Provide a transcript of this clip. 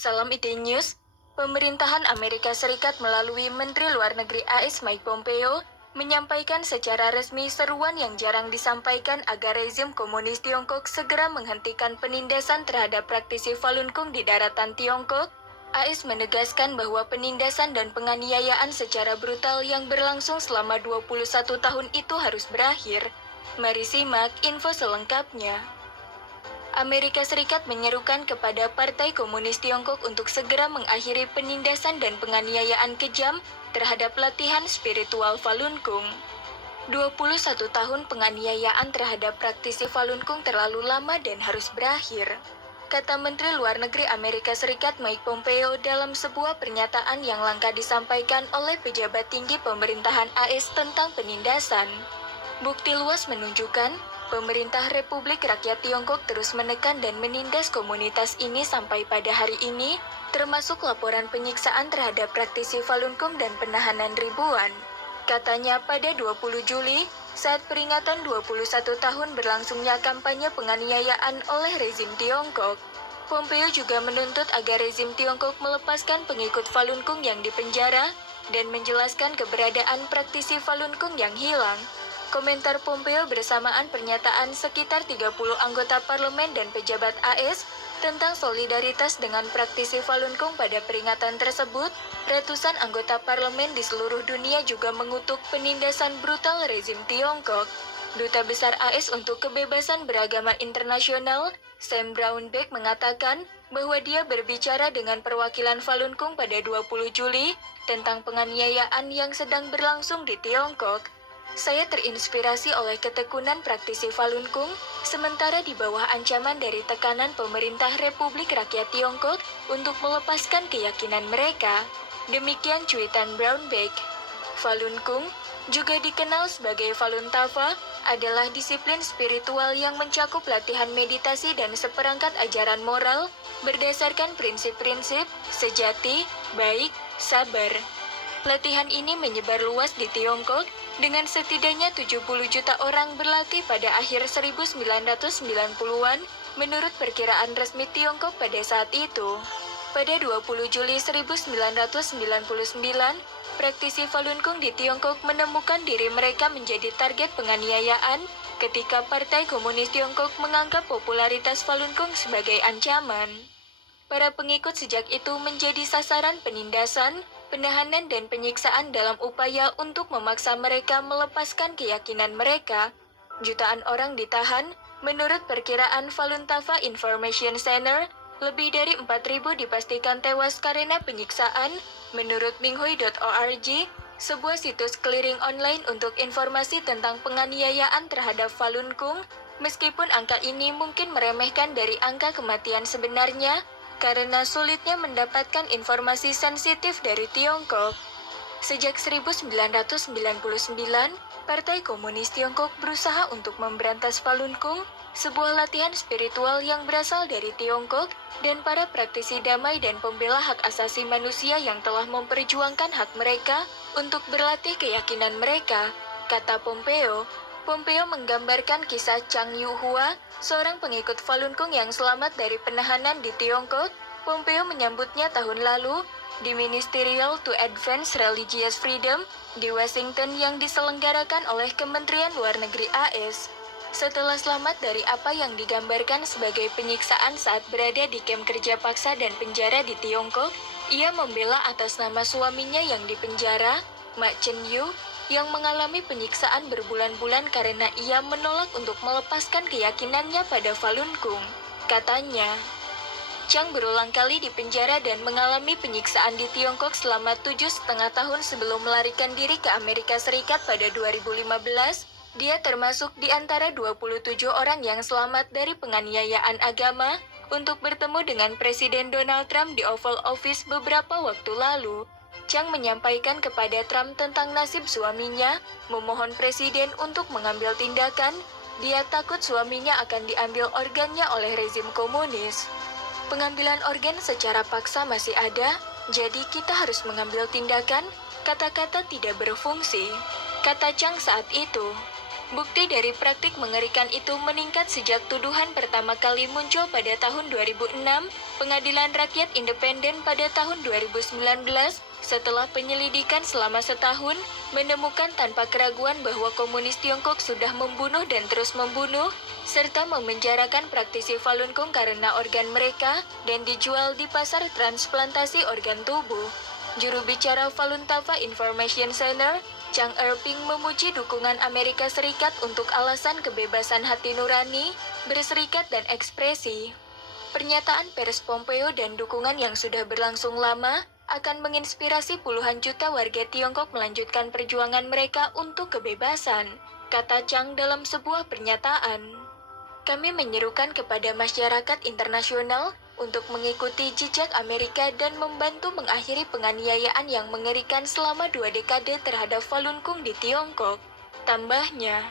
Salam IT News, pemerintahan Amerika Serikat melalui Menteri Luar Negeri AS Mike Pompeo menyampaikan secara resmi seruan yang jarang disampaikan agar rezim komunis Tiongkok segera menghentikan penindasan terhadap praktisi Falun Gong di daratan Tiongkok. AS menegaskan bahwa penindasan dan penganiayaan secara brutal yang berlangsung selama 21 tahun itu harus berakhir. Mari simak info selengkapnya. Amerika Serikat menyerukan kepada Partai Komunis Tiongkok untuk segera mengakhiri penindasan dan penganiayaan kejam terhadap latihan spiritual Falun Gong. 21 tahun penganiayaan terhadap praktisi Falun Gong terlalu lama dan harus berakhir, kata Menteri Luar Negeri Amerika Serikat Mike Pompeo dalam sebuah pernyataan yang langka disampaikan oleh pejabat tinggi pemerintahan AS tentang penindasan. Bukti luas menunjukkan pemerintah Republik Rakyat Tiongkok terus menekan dan menindas komunitas ini sampai pada hari ini, termasuk laporan penyiksaan terhadap praktisi Falun Gong dan penahanan ribuan. Katanya pada 20 Juli, saat peringatan 21 tahun berlangsungnya kampanye penganiayaan oleh rezim Tiongkok. Pompeo juga menuntut agar rezim Tiongkok melepaskan pengikut Falun Gong yang dipenjara dan menjelaskan keberadaan praktisi Falun Gong yang hilang. Komentar Pompeo bersamaan pernyataan sekitar 30 anggota parlemen dan pejabat AS tentang solidaritas dengan praktisi Falun Gong pada peringatan tersebut. Ratusan anggota parlemen di seluruh dunia juga mengutuk penindasan brutal rezim Tiongkok. Duta Besar AS untuk Kebebasan Beragama Internasional, Sam Brownback mengatakan bahwa dia berbicara dengan perwakilan Falun Gong pada 20 Juli tentang penganiayaan yang sedang berlangsung di Tiongkok. Saya terinspirasi oleh ketekunan praktisi Falun Gong, sementara di bawah ancaman dari tekanan pemerintah Republik Rakyat Tiongkok untuk melepaskan keyakinan mereka. Demikian cuitan Brownback. Falun Gong, juga dikenal sebagai Falun Tafa, adalah disiplin spiritual yang mencakup latihan meditasi dan seperangkat ajaran moral, berdasarkan prinsip-prinsip, sejati, baik, sabar. Latihan ini menyebar luas di Tiongkok, dengan setidaknya 70 juta orang berlatih pada akhir 1990-an, menurut perkiraan resmi Tiongkok pada saat itu. Pada 20 Juli 1999, praktisi Falun Gong di Tiongkok menemukan diri mereka menjadi target penganiayaan, ketika Partai Komunis Tiongkok menganggap popularitas Falun Gong sebagai ancaman. Para pengikut sejak itu menjadi sasaran penindasan, penahanan dan penyiksaan dalam upaya untuk memaksa mereka melepaskan keyakinan mereka. Jutaan orang ditahan, menurut perkiraan Falun Tafa Information Center, lebih dari 4.000 dipastikan tewas karena penyiksaan, menurut minghui.org, sebuah situs clearing online untuk informasi tentang penganiayaan terhadap Falun Gong. Meskipun angka ini mungkin meremehkan dari angka kematian sebenarnya, karena sulitnya mendapatkan informasi sensitif dari Tiongkok. Sejak 1999, Partai Komunis Tiongkok berusaha untuk memberantas Falun Gong, sebuah latihan spiritual yang berasal dari Tiongkok, dan para praktisi damai dan pembela hak asasi manusia yang telah memperjuangkan hak mereka untuk berlatih keyakinan mereka, kata Pompeo. Pompeo menggambarkan kisah Chang Yuhua, seorang pengikut Falun Gong yang selamat dari penahanan di Tiongkok. Pompeo menyambutnya tahun lalu di Ministerial to Advance Religious Freedom di Washington yang diselenggarakan oleh Kementerian Luar Negeri AS. Setelah selamat dari apa yang digambarkan sebagai penyiksaan saat berada di kamp kerja paksa dan penjara di Tiongkok, ia membela atas nama suaminya yang dipenjara, Mak Chen Yu, yang mengalami penyiksaan berbulan-bulan karena ia menolak untuk melepaskan keyakinannya pada Falun Gong. Katanya, Chang berulang kali dipenjara dan mengalami penyiksaan di Tiongkok selama 7,5 tahun sebelum melarikan diri ke Amerika Serikat pada 2015. Dia termasuk di antara 27 orang yang selamat dari penganiayaan agama untuk bertemu dengan Presiden Donald Trump di Oval Office beberapa waktu lalu. Chang menyampaikan kepada Trump tentang nasib suaminya, memohon presiden untuk mengambil tindakan. Dia takut suaminya akan diambil organnya oleh rezim komunis. Pengambilan organ secara paksa masih ada, jadi kita harus mengambil tindakan. Kata-kata tidak berfungsi, kata Chang saat itu. Bukti dari praktik mengerikan itu meningkat sejak tuduhan pertama kali muncul pada tahun 2006, Pengadilan Rakyat Independen pada tahun 2019, setelah penyelidikan selama setahun, menemukan tanpa keraguan bahwa komunis Tiongkok sudah membunuh dan terus membunuh, serta memenjarakan praktisi Falun Gong karena organ mereka, dan dijual di pasar transplantasi organ tubuh. Juru bicara Falun Tafa Information Center, Chang Erping memuji dukungan Amerika Serikat untuk alasan kebebasan hati nurani, berserikat dan ekspresi. Pernyataan pers Pompeo dan dukungan yang sudah berlangsung lama akan menginspirasi puluhan juta warga Tiongkok melanjutkan perjuangan mereka untuk kebebasan, kata Chang dalam sebuah pernyataan. Kami menyerukan kepada masyarakat internasional untuk mengikuti jejak Amerika dan membantu mengakhiri penganiayaan yang mengerikan selama 2 dekade terhadap Falun Gong di Tiongkok. Tambahnya,